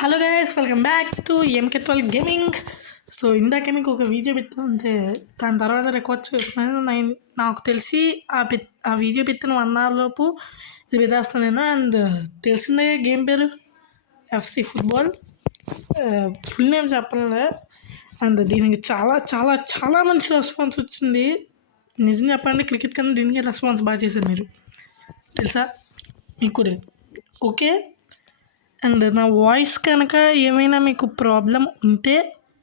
Hello guys, welcome back to ఎంకే12 gaming. So ఇందాకే మీకు ఒక వీడియో పెట్టాను అంతే, దాని తర్వాత రికార్డ్ చేస్తున్నాను. నాకు తెలిసి ఆ వీడియో పెట్టిన 1 hour లోపు ఇది పెట్టేస్తాను నేను. అండ్ తెలిసిందే గేమ్ పేరు ఎఫ్సి ఫుట్బాల్, ఫుల్ నేమ్ చెప్పలే. అండ్ దీనికి చాలా చాలా చాలా మంచి రెస్పాన్స్ వచ్చింది. నిజం చెప్పండి, క్రికెట్ కన్నా దీనికి రెస్పాన్స్ బాగా చేశారు మీరు, తెలుసా మీకు కూడా. ఓకే, అండ్ నా వాయిస్ కనుక ఏమైనా మీకు ప్రాబ్లం ఉంటే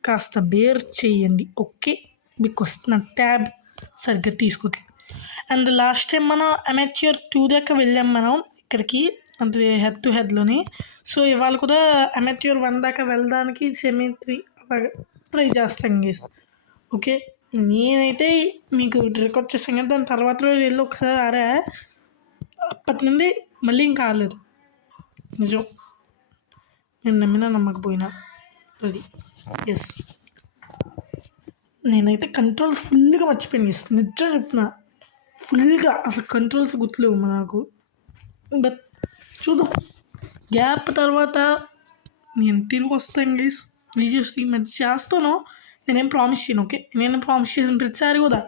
కాస్త బేర్ చేయండి. ఓకే, బికాస్ నా ట్యాబ్ సరిగ్గా తీసుకోవట్లేదు. అండ్ లాస్ట్ టైం మనం అమెచ్యూర్ 2 దాకా వెళ్ళాం మనం ఇక్కడికి, అంటే హెడ్ టు హెడ్లోని. సో ఇవాళ కూడా అమెచ్యూర్ 1 దాకా వెళ్ళడానికి సెమీ 3 అలాగా ట్రై చేస్తాం గేస్. ఓకే, నేనైతే మీకు రికార్డ్ చేస్తాను కదా, దాని తర్వాత రోజు వెళ్ళి ఒకసారి ఆడా, అప్పటి నుండి మళ్ళీ ఇంకా ఆడలేదు. నిజం, నేను నమ్మినా నమ్మకపోయినా అది. ఎస్, నేనైతే కంట్రోల్స్ ఫుల్గా మర్చిపోయాను. ఎస్, నిజం చెప్తున్నా, ఫుల్గా అసలు కంట్రోల్స్ గుర్తులేవు నాకు. బట్ చూద్దాం, గ్యాప్ తర్వాత నేను తిరిగి వస్తాను గైస్. వీడియోస్ ఈ మధ్య చేస్తాను, నేనేం ప్రామిస్ చేయను. ఓకే, నేను ప్రామిస్ చేసిన ప్రతిసారి కూడా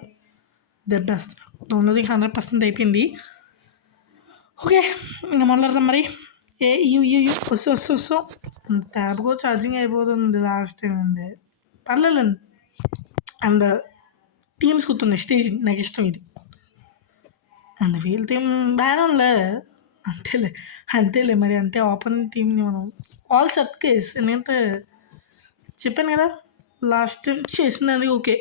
దెబ్బేస్తాను. దొంగది 100% అయిపోయింది. ఓకే, ఇంకా మొదలెడతాం మరి. వస్తు ట్యాబ్ కూడా ఛార్జింగ్ అయిపోతుంది. లాస్ట్ టైం ఉంది, పర్లేదు. అండ్ టీమ్స్ గుర్తుంది, స్టేజ్ నాకు ఇష్టం ఇది. అండ్ వీళ్ళ టీం బాగానే ఉందిలే, అంతేలే మరి. అంతే ఓపెన్ టీంని మనం ఆల్ సెట్ కేస్. నేనైతే చెప్పాను కదా లాస్ట్ టైం చేసింది. ఓకే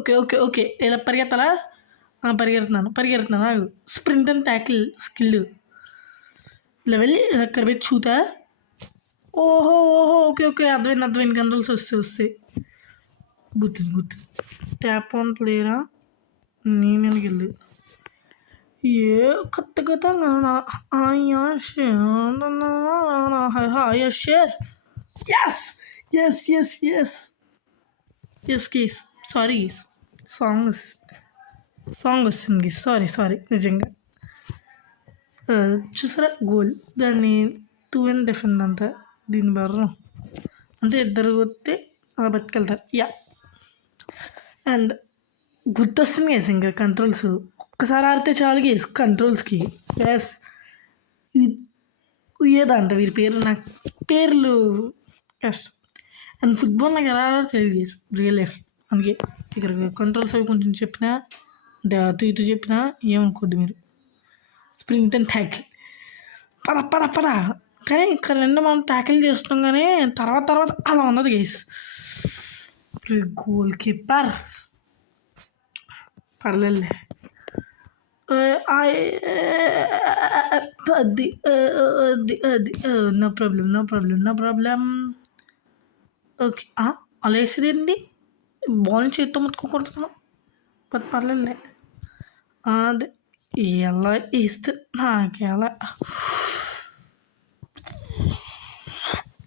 ఓకే ఓకే ఓకే ఇలా పరిగెత్తాలా? పరిగెడుతున్నాను. స్ప్రింట్ అండ్ ట్యాకిల్ స్కిల్ ఇలా వెళ్ళి అక్కడ పెట్టి చూతా. ఓహో ఓకే అర్థమైంది. కంట్రోల్స్ వస్తాయి. గుర్తుంది. ట్యాప్ ఆన్ లేరా? నేనెందుకు వెళ్ళి కొత్తగా షేర్. ఎస్ గీస్, సారీ గీస్, సాంగ్ వస్తుంది గీస్. సారీ నిజంగా. చూసారా గోల్, దాన్ని 2-1 డిఫెండ్ అంతా. దీని బర్రం అంటే ఇద్దరు కొడితే అలా బతికెళ్తారు. యా, అండ్ గుర్తొస్తుంది గేస్ ఇంకా కంట్రోల్స్. ఒక్కసారి ఆడితే చాలు గేస్ కంట్రోల్స్కి. ఎస్, ఏదంట వీరి పేర్లు, నాకు పేర్లు కష్టం. అండ్ ఫుట్బాల్ నాకు ఎలా ఆడాలో తెలియదు గేస్, రియల్ లైఫ్. అందుకే ఇక్కడ కంట్రోల్స్ అవి కొంచెం చెప్పినా, అంటే అటు ఇటు చెప్పినా ఏమనుకోద్దు మీరు. స్ప్రింట్ అండ్ ట్యాకిల్, పడ. కానీ ఇక్కడ రెండు మనం ట్యాకిల్ చేస్తున్నాం, కానీ తర్వాత అలా ఉన్నది గేస్. గోల్ కీపర్ పర్లేదులే. అది నో ప్రాబ్లం. ఓకే, అలా వేసేదేంటి? బాల్ చేతితో ముట్టుకోకూడదు, బట్ పర్లేదులే. అది ఎలా ఇస్తే నాకెలా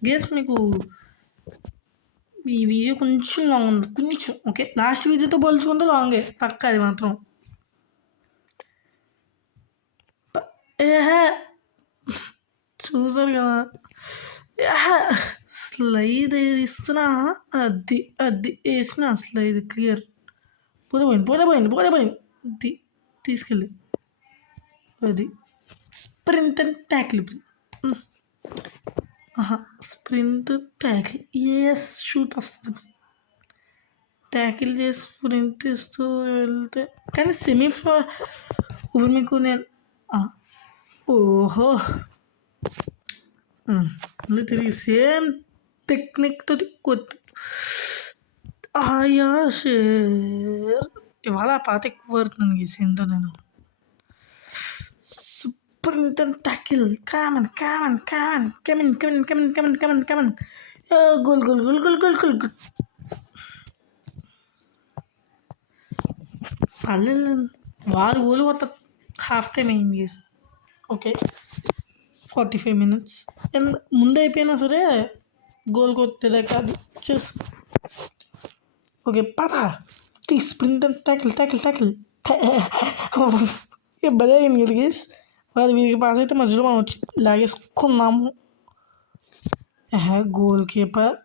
గేస్. మీకు ఈ వీడియో కొంచెం లాంగ్ ఉంది, కొంచెం. ఓకే, లాస్ట్ వీడియోతో పోల్చుకుంటే లాంగే పక్క, అది మాత్రం. చూసారు కదా, స్లైడ్ ఇస్తున్నా. అది వేసిన స్లైడ్ క్లియర్. పోతే తీసుకెళ్ళి అది sprint and tackle. Sprint tackle, shoot వస్తుంది. ట్యాకిల్ చేసి స్ప్రింట్ ఇస్తూ వెళ్తే, కానీ ఇప్పుడు మీకు నేను ఓహో తిరిగి సేమ్ టెక్నిక్తో కొట్టు. షేర్ ఇవాళ పాత ఎక్కువ పడుతున్నాను ఈ సేమ్తో నేను. Sprint and tackle, common. Goal. పర్లేదు, వారు గోలు కొత్త. హాఫ్ టైం అయింది గేస్. Okay, 45 minutes. ముందు అయిపోయినా సరే గోల్ కొట్టేదే కాదు. ఓకే, స్ప్రింట్ అండ్ ట్యాకిల్ భలే అయింది కదా గేస్. అది వీరికి పాస్ అయితే మధ్యలో మనం వచ్చి లాగేసుకున్నాము. గోల్ కీపర్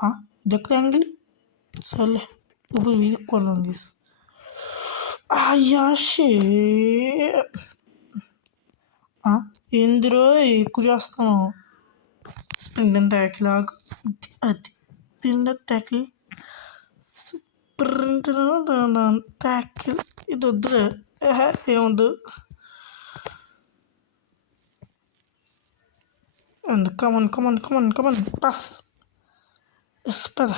ఇదొక యాంగిల్ సర్లే ఇప్పుడు వీరికి కొన్నాం తీసు అయ్యా ఏందిరో ఎక్కువ చేస్తాను స్ప్రింట్ అండ్ ట్యాకిల్ అది తిన్న ట్యాకిల్ స్ప్రింట్ ట్యాకిల్ ఇది వద్దులే ఏమొద్దు అండ్ కమన్ పాస్ పద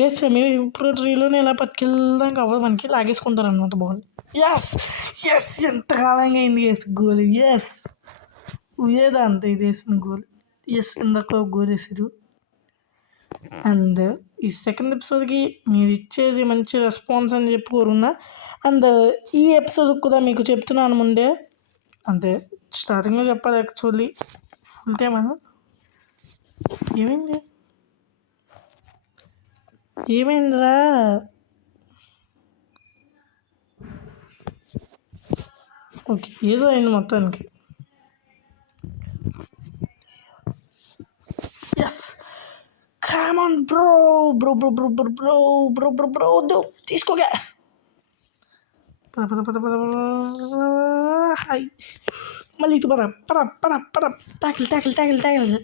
గేస్ మేము ఇప్పుడు ట్రీలోనే ఇలా పట్టుకెళ్దాం కావాలి మనకి లాగేసుకుంటారు అనమాట బాల్ ఎస్ ఎంతకాలంగా అయింది గేస్ గోల్ ఉయ్యేదా అంత ఇది వేసిన గోల్ ఇందాక గోల్ వేసారు అండ్ ఈ సెకండ్ ఎపిసోడ్కి మీరు ఇచ్చేది మంచి రెస్పాన్స్ అని చెప్పుకోరున్నా అండ్ ఈ ఎపిసోడ్ కూడా మీకు చెప్తున్నాను ముందే అంతే స్టార్టింగ్లో చెప్పాలి యాక్చువల్లీ ఫుల్ టైమ్ ఏమైందిరా ఓకే ఏదో అయింది మొత్తానికి ఎస్ కామన్ బ్రో తీసుకోగా హాయ్ మళ్ళీ ఇటు పద ట్యాకిల్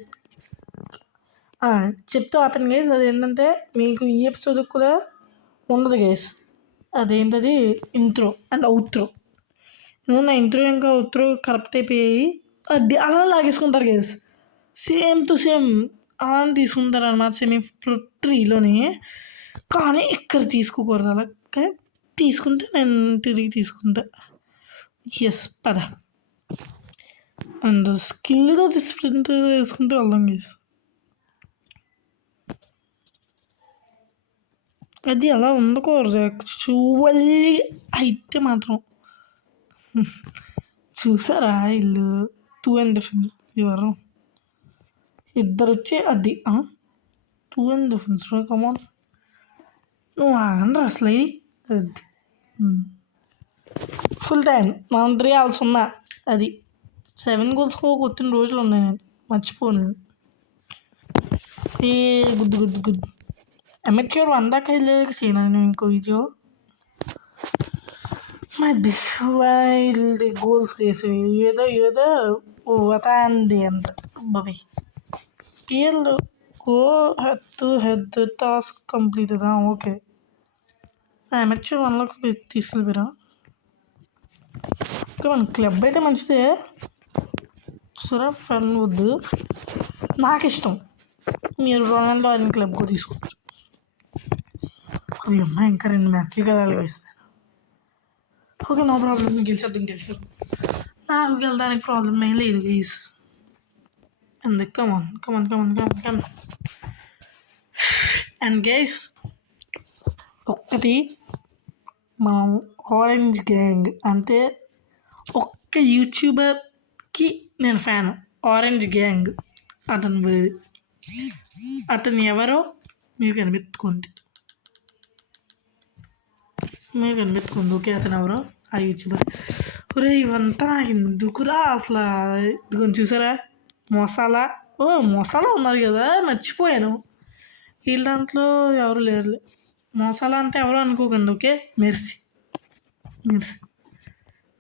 చెప్తూ ఆపండి గైస్ అది ఏంటంటే మీకు ఈ ఎపిసోడ్ కూడా ఉండదు గైస్ అదేంటది ఇంట్రో అండ్ అవుట్రో నా ఇంట్రో ఇంకా అవుట్రో కరెక్ట్ అయిపోయాయి అది అలా లాగేసుకుంటారు గైస్ సేమ్ టు సేమ్ అలా తీసుకుంటారు అన్నమాట సేమ్ ట్రీలోనే కానీ ఇక్కడ తీసుకోకూడదు అలా కానీ తీసుకుంటే నేను తిరిగి తీసుకుంటా పద అండ్ స్కిల్తో స్ప్రింట్ వేసుకుంటూ వెళ్దాం గైస్ అది అలా ఉండకూడదు యాక్చువల్లీ అయితే మాత్రం చూసారా ఇల్లు 2 అండ్ డిఫెన్స్ ఎవరు ఇద్దరు వచ్చి అది 2 అండ్ డిఫెన్స్ కమాన్ నువ్వు ఆగండి అసలు అది ఫుల్ టైం మనం 3 ఆల్స్ ఉన్నా అది 7 గోల్స్ కొట్టిన రోజులు ఉన్నాయి నేను మర్చిపోను గుడ్ అమెచ్యూర్ 1 దాకా వెళ్ళేది చేయను ఇంకో వీడియో మరి వైల్డ్ గోల్స్ వేసి ఏదో వతాంది అంట బాబాయ్ పేర్లు head task complete okay amateur 1లోకి తీసుకెళ్ళిపోయారా ఓకే మన క్లబ్ అయితే మంచిదే సరే ఫన్ వద్దు నాకు ఇష్టం మీరు రొనాల్డో అని క్లబ్కు తీసుకోవచ్చు అది అమ్మాయి ఇంకా 2 మ్యాచ్లు కదా వేస్తారు ఓకే నో ప్రాబ్లం గెలిచేద్దాం నాకు వెళ్ళడానికి ప్రాబ్లం ఏం లేదు గైస్ అందుకు కమాన్ అండ్ గైస్ ఒక్కటి మనం ఆరెంజ్ గ్యాంగ్ అంటే ఒక్క యూట్యూబర్కి నేను ఫ్యాన్ ఆరెంజ్ గ్యాంగ్ అతను ఎవరో మీరు కనిపెట్టుకోండి ఓకే అతను ఎవరో ఆ యూట్యూబర్ ఒరే ఇవంతా నాకు ఎందుకురా అసలు ఇది చూసారా మసాలా ఉన్నారు కదా మర్చిపోయాను వీళ్ళ దాంట్లో ఎవరు లేరులే మసాలా అంటే ఎవరో అనుకోకండి ఓకే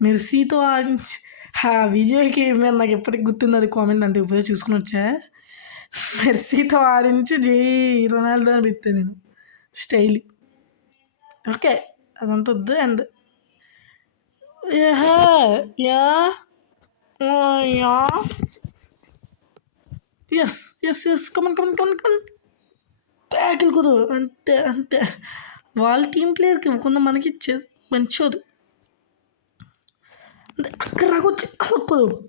మెర్సీతో ఆ వీడియోకి మేము నాకు ఎప్పటికి గుర్తుంది అది కామెంట్ అంతే ఇప్పుడు చూసుకుని వచ్చా మెర్సీతో ఆరించి జై రొనాల్డో అని పెట్టాను నేను స్టైల్ ఓకే అదంతా వద్దు అండ్ ఎస్ కమన్ ట్యాకిల్ కుదు అంతే వాళ్ళ టీం ప్లేయర్కి ఇవ్వకుండా మనకి ఇచ్చేది మంచోదు అక్కడ రాకొచ్చి అప్పుడు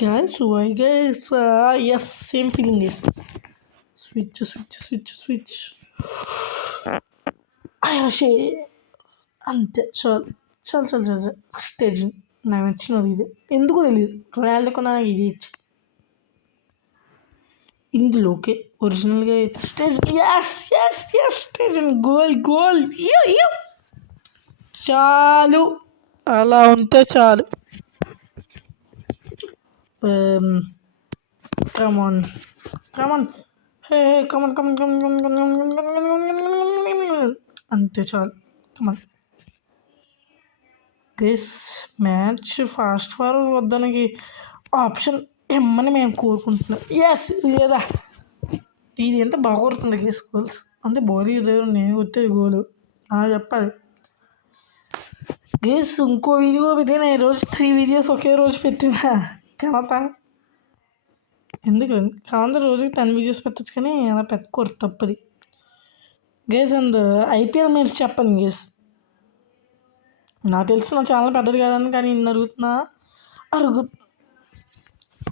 guys why guys yes same feeling is switch అయ్యా అంతే చాలు స్టేజ్ నాకు నచ్చినది ఇది ఎందుకో తెలియదు రొనాల్డో కొన్నా ఇది ఇచ్చి ఇందులోకి ఒరిజినల్గా అయితే స్టేజ్ స్టేజ్ గోల్ చాలు అలా ఉంటే చాలు కమాన్ కమాన్ హే కమాన్ కమాన్ కమాన్ అంతే చాలు. Come on guys, match fast forward వద్దనికి ఆప్షన్ ఇమ్మని మేము కోరుకుంటున్నాం. ఎస్ లేదా ఇది ఎంత బాగా కొడుతుంది గైస్ గోల్స్, అంతే బోరీ దగ్గర నేను కొట్టేది గోలు చెప్పాలి గైస్. ఇంకో వీడియో పెట్టిన ఈరోజు 3 వీడియోస్ ఒకే రోజు పెట్టిన కనప ఎందుకు కావంత రోజుకి 10 వీడియోస్ పెట్టచ్చు, కానీ అలా పెట్టుకోరు తప్పది గైస్. అండ్ ఐపీఎల్ మీరు చెప్పండి గైస్. నాకు తెలిసి నా ఛానల్ పెద్దది కాదని, కానీ ఇన్ని అరుగు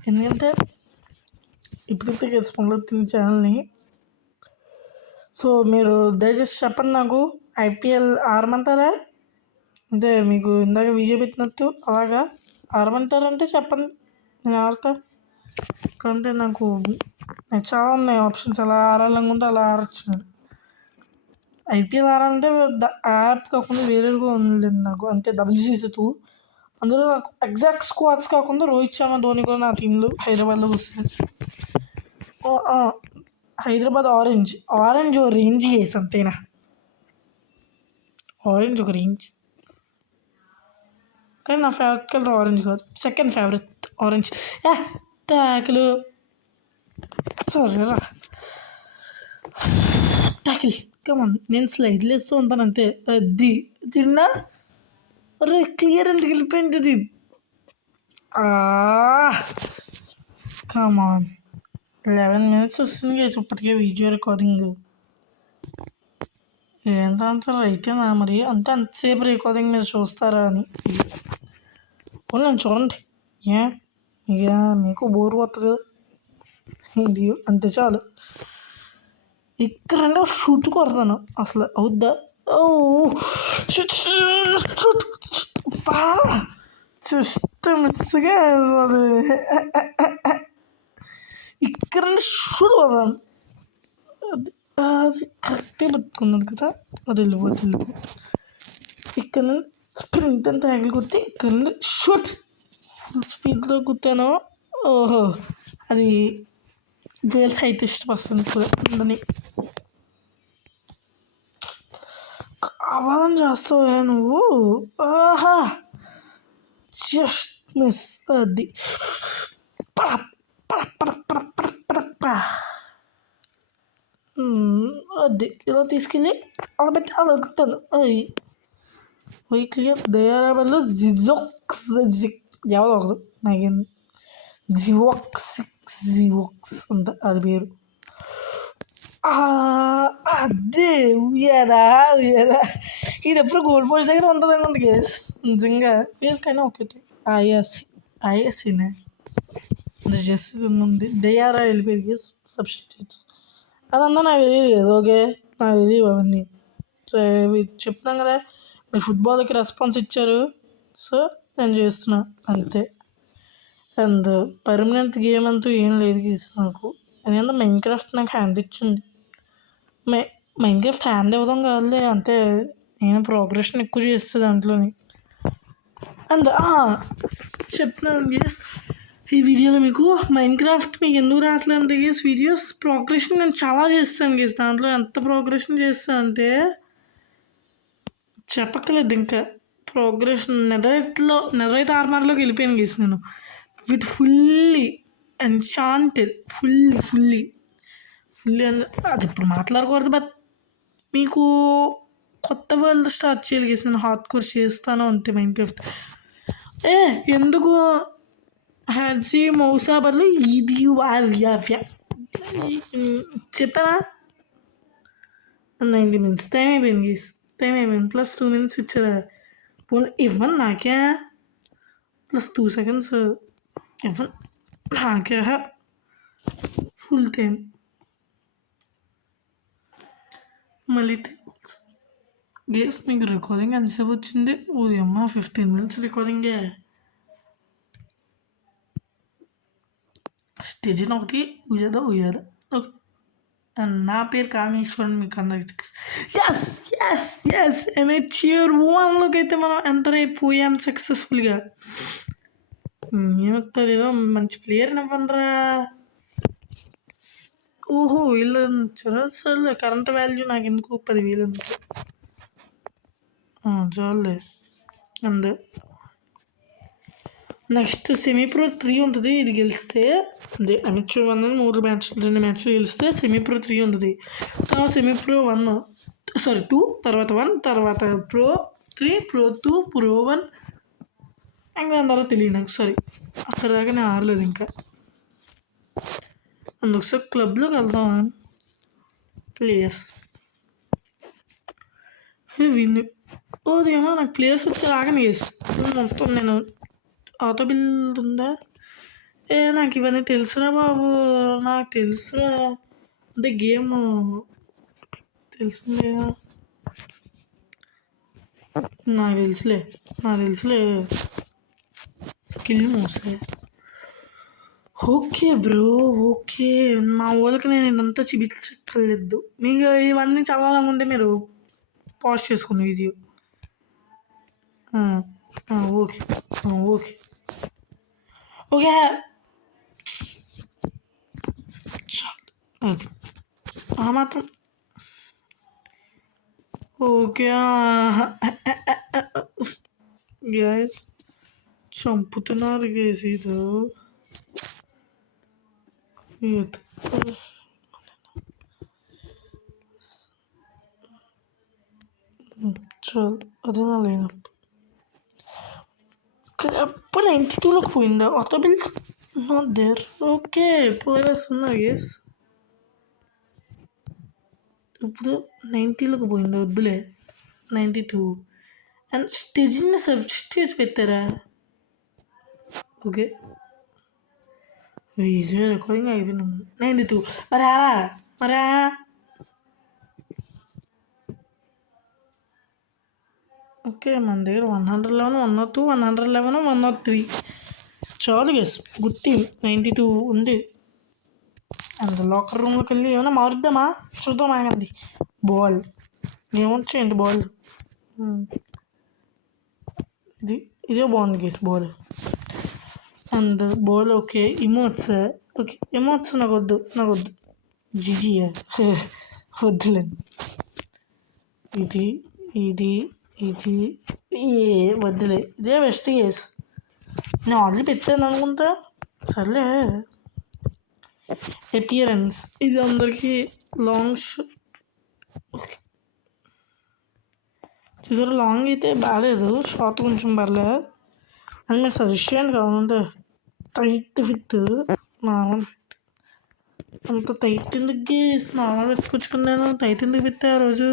ఎందుకంటే ఇప్పుడైతే తెలుసుకుంటుంది ఛానల్ని. సో మీరు దయచేసి చెప్పండి నాకు, ఐపీఎల్ ఆడమంటారా? అంటే మీకు ఇందాక వీడియో పెట్టినట్టు అలాగా ఆడమంటారంటే చెప్పండి, నేను ఆడతా. కాకపోతే నాకు చాలా ఉన్నాయి ఆప్షన్స్, అలా ఆడాలనుకుంటే అలా ఆడచ్చు. ఐపీఎల్ ఆడాలంటే యాప్ కాకుండా వేరేగా ఉండలేదు నాకు, అంతే. WCC2 అందులో నాకు ఎగ్జాక్ట్ స్క్వాడ్స్ కాకుండా రోహిత్ శర్మ, ధోని కూడా నా టీంలో హైదరాబాద్లో వస్తుంది. హైదరాబాద్ ఆరెంజ్ ఒక రేంజ్ వేసి అంతేనా, ఆరెంజ్ ఒక రేంజ్, కానీ నా ఫేవరెట్ కలర్ ఆరెంజ్ కాదు, second favourite orange. Tackle sorry రా ట్యాకిల్ కమాన్. నేను స్లైడ్లు వేస్తూ ఉంటాను అంతే. అది చిన్న క్లియర్ అంటే వెళ్ళిపోయింది అది. కమాన్ 11 minutes వస్తుంది కదా ఇప్పటికే వీడియో రికార్డింగ్. ఏంటో అంటారు అయితేనా మరి, అంతే అంతసేపు రికార్డింగ్ మీరు చూస్తారా అని. నన్ను చూడండి, ఇక మీకు బోర్ కొట్టదు వీడియో, అంతే చాలు. ఇక్కడ షూట్ కొడతాను అసలు అవుద్దా? జస్ట్ మిస్గా అది ఇక్కడ షూట్ కొడతాను, అది కరెక్టే పెట్టుకున్నది కదా, అది వెళ్ళిపోతుంది. ఇక్కడ నుండి స్ప్రింట్ అంతా యాగిల్ కొట్టి ఇక్కడ నుండి షూట్ ఫుల్ స్పీడ్లో కుట్టాను. ఓహో, అది వేల్స్ అయితే ఇష్టపడుతుంది అందరినీ. కావాలని చేస్తావా నువ్వు? ఆహా, జస్ట్ మిస్. అది అది ఇలా తీసుకెళ్ళి అలా పెట్టి అలా కుట్టాను. అది పోయి క్లియర్ దయారాబాద్లో ఎవరో ఒకరు నాకేం జివోక్స్ అంట అది పేరు. అదే ఉయ్యారా ఇది ఎప్పుడు గోల్డ్ పోస్ట్ దగ్గర ఉంటుంది అనుకుంది గేస్ నిజంగా పేరుకైనా ఒకటి ఐఎస్సీనే అది చేసేది ఉంది. దయారా వెళ్ళిపోయింది గేస్ సబ్స్టిట్యూట్స్ అదంతా నాకు తెలియదు కదా. ఓకే, నాకు తెలియదు అవన్నీ. చెప్తున్నాం కదా, మీరు ఫుట్బాల్కి రెస్పాన్స్ ఇచ్చారు, సో నేను చేస్తున్నా అంతే. అండ్ పర్మనెంట్ గేమ్ అంటూ ఏం లేదు గేస్ నాకు. ఎందుకంటే మైన్క్రాఫ్ట్ నాకు హ్యాండ్ ఇచ్చింది. మైన్క్రాఫ్ట్ హ్యాండ్ ఇవ్వడం కాదులే, అంతే. నేను ప్రోగ్రెషన్ ఎక్కువ చేస్తుంది దాంట్లోని. అండ్ చెప్తున్నాను గేస్, ఈ వీడియోలో మీకు మైన్క్రాఫ్ట్ మీకు ఎందుకు రావట్లేదు గేస్ వీడియోస్. ప్రోగ్రెషన్ నేను చాలా చేస్తాను గేస్, దాంట్లో ఎంత ప్రోగ్రెషన్ చేస్తాను అంటే చెప్పక్కలేదు. ఇంకా ప్రోగ్రెషన్ నెదరైతే ఆర్మర్లోకి వెళ్ళిపోయాను గేస్ నేను, విత్ ఫుల్లీ ఎన్చాంటెడ్ ఫుల్లీ అది ఇప్పుడు మాట్లాడకూడదు. బట్ మీకు కొత్త వరల్డ్ స్టార్ట్ చేయాలి గేస్, నేను హార్డ్ కోర్ చేస్తాను అంతే. మైన్క్రాఫ్ట్ ఎందుకు హ్యాజీ మౌసా బదులు ఇది వ్యావ్య చెప్పారా? 90 minutes టైం అయిపోయింది గీస్, టైం అయిపోయింది. ప్లస్ 2 minutes ఇచ్చారా? పోనీ ఇవ్వను నాకే, ప్లస్ 2 seconds ఇవ్వను నాకే, ఫుల్ టైం మళ్ళీ 3 minutes గేస్. మీకు రికార్డింగ్ ఎంతసేపు వచ్చింది? అమ్మా 15 minutes రికార్డింగే. స్టేషన్ ఒకటి ఉయ్యదా ఓకే. నా పేరు కామేశ్వరన్, మీకు అందరికి ఎస్ ఎమ్హెచ్ఆర్ 1లోకి అయితే మనం ఎంటర్ అయిపోయాం సక్సెస్ఫుల్గా. ఏమవుతారు, మంచి ప్లేయర్ ఇవ్వండిరా. ఓహో! వీళ్ళని ఇచ్చారా? సర్లే కరెంట్ వాల్యూ నాకెందుకు 10,000 ఎందుకు? చాలులే అంతే. నెక్స్ట్ సెమీ ప్రో 3 ఉంటుంది. ఇది గెలిస్తే అదే అమెచ్యూర్ 1 అని 2 మ్యాచ్లు గెలిస్తే సెమీ ప్రో 3 ఉంటుంది. తర్వాత సెమీ ప్రో 1 సారీ 2 తర్వాత 1 తర్వాత ప్రో 3 ప్రో 2 ప్రో 1 ఇంకా దాని తర్వాత తెలియదు నాకు. సారీ అక్కడ దాకా నేను ఆడలేదు ఇంకా. అందుకోసం క్లబ్లోకి వెళ్దాం ప్లేయర్స్ విన్. ఓదేమో నాకు ప్లేయర్స్ వచ్చి రాగానే మొత్తం నేను ఆటో బిల్డ్ ఉందా నాకు ఇవన్నీ తెలుసురా బాబు. నాకు తెలుసురా అంటే గేమ్ తెలిసిందే. నాకు తెలుసులే స్కిల్ మూసే. Okay bro okay. మా వాళ్ళకి నేను ఇదంతా చూపించట్లేదు. మీకు ఇవన్నీ చదవాలనుకుంటే మీరు పాజ్ చేసుకోండి వీడియో. ఓకే ఓకే ఓకే అది మాత్రం ఓకే. గ్యాస్ చంపుతున్నారు గ్యాస్ ఇది చాలు అదే నా లేను. అప్పుడు 92లోకి పోయిందా? Auto bills not there. Okay players ఉన్నారు గ్యాస్. ఇప్పుడు 90లోకి పోయిందా? వద్దులే 92 అండ్ స్టేజ్ని సబ్స్టిట్యూట్ పెట్టారా? ఓకే వీడియో రికార్డింగ్ అయిపోయింది. 92 మరా ఓకే. మన దగ్గర 111 102 111 103 చాలు గెస్. గుడ్ టీమ్ 92 ఉంది. అండ్ లాకర్ రూమ్లోకి వెళ్ళి ఏమైనా మారుద్దామా చూద్దాం. ఆగండి బాల్ ఏమొచ్చేయండి బాల్. ఇదే బాగుంది గేస్ ball. And ball okay. Emotes okay. Emotes నాకు వద్దు జిజి వద్దులేండి. ఇది వద్దులే. ఇదే బెస్ట్ గేస్. నేను ఆల్రెడీ పెట్టాను అనుకుంటా. సర్లే అపియరెన్స్ ఇది అందరికీ లాంగ్ ఓకే. చూసారు లాంగ్ అయితే బాగాలేదు. షార్ట్ కొంచెం పర్లేదు. అని మీరు సజెస్ట్ చేయండి కావాలంటే. టైట్ ఫిట్ నార్మల్ ఫిట్ అంత టైట్ ఎందుకు నార్మల్ పెట్టుకొచ్చుకున్నాను. టైట్ ఎందుకు పెట్టా ఆ రోజు.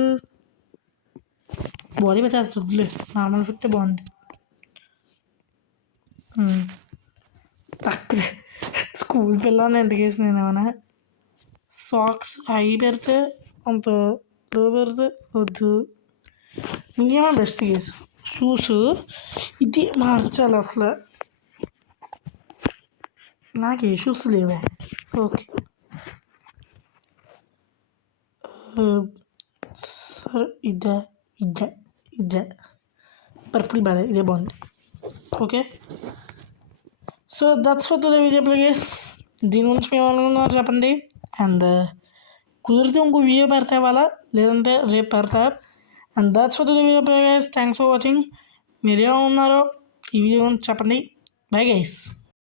బాడీ పెట్టేస్తుంది నార్మల్ ఫిట్ బాగుంది. అక్కడ స్కూల్ పిల్లల్ని ఎంత కేసు నేను ఏమైనా సాక్స్ హై పెడితే అంత లో పెడితే వద్దు. మీకేమో బెస్ట్ కేసు షూస్ ఇది మార్చాలి అసలు. నాకు ఏ షూస్ లేవే. ఓకే సరే ఇదే పర్పుల్ బాగా ఇదే బాగుంది. Okay so that's for today video please. దీని గురించి మేము అనుకున్నారు చెప్పండి. అండ్ కుదిరితే ఇంకో వీడియో పెడతా ఇవాళ, లేదంటే రేపు పెడతా. And that's for today video please. Thanks for watching. మీరేమో ఉన్నారో ఈ వీడియో గురించి చెప్పండి. Bye guys.